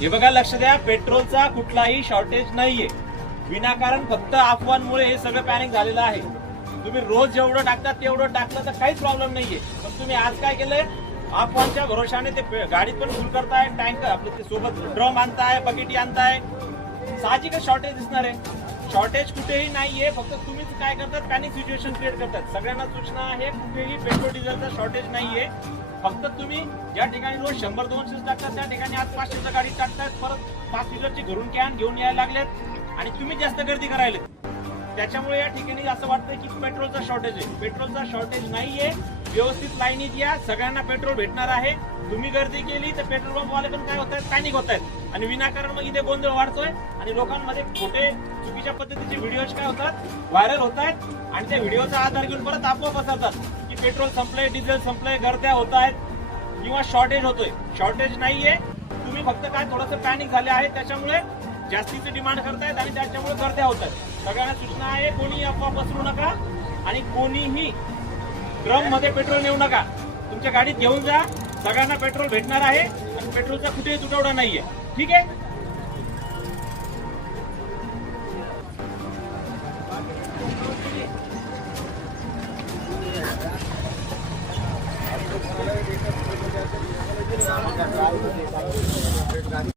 हे बघा, लक्ष द्या, पेट्रोलचा कुठलाही शॉर्टेज नाहीये. विनाकारण फक्त अफवांमुळे हे सगळं पॅनिक झालेलं आहे. तुम्ही रोज जेवढं टाकता तेवढं टाकलं तर काहीच प्रॉब्लेम नाहीये. पण तुम्ही आज काय केलंय, अफवांच्या भरोशाने ते गाडीत पण फुल करताय, टँकर आपले ते सोबत ड्रम आणताय, बकेटी आणताय. साहजिकच शॉर्टेज दिसणार आहे. शॉर्टेज कुठेही नाहीये, फक्त तुम्हीच काय करतात, पॅनिक सिच्युएशन क्रिएट करतात. सगळ्यांना सूचना आहे, कुठेही पेट्रोल डिझेलचा शॉर्टेज नाहीये. फक्त तुम्ही ज्या ठिकाणी रोज 100-200 टाकतात त्या ठिकाणी आज 500च्या गाडी टाकतात. परत 5 लिटरची घरून कॅन घेऊन यायला लागलेत आणि तुम्ही जास्त गर्दी करायला. त्याच्यामुळे या ठिकाणी असं वाटतंय की पेट्रोलचा शॉर्टेज आहे. पेट्रोलचा शॉर्टेज नाहीये. व्यवस्थित लाईनीत या, सगळ्यांना पेट्रोल भेटणार आहे. तुम्ही गर्दी केली तर पेट्रोल पंपवाले पण काय होत आहेत, पॅनिक होत आहेत आणि विनाकारण मग इथे गोंधळ वाढतोय आणि लोकांमध्ये खोटे चुकीच्या पद्धतीचे व्हिडिओज काय होतात, व्हायरल होत आहेत आणि त्या व्हिडिओचा आधार घेऊन परत अफवा पसरतात की पेट्रोल संपलंय, डिझेल संपलंय, गर्द्या होत आहेत किंवा शॉर्टेज होतोय. शॉर्टेज नाहीये. तुम्ही फक्त काय थोडंसं पॅनिक झाले आहे, त्याच्यामुळे जास्तीची डिमांड करतायत आणि त्याच्यामुळे गर्द्या होत आहेत. सगळ्यांना सूचना आहे, कोणीही अफवा पसरू नका आणि कोणीही ड्रम मध्ये पेट्रोल नेऊ नका. तुमच्या गाडीत घेऊन जा, सगळ्यांना पेट्रोल भेटणार आहे आणि पेट्रोलचा कुठेही तुटवडा नाहीये. ठीक आहे.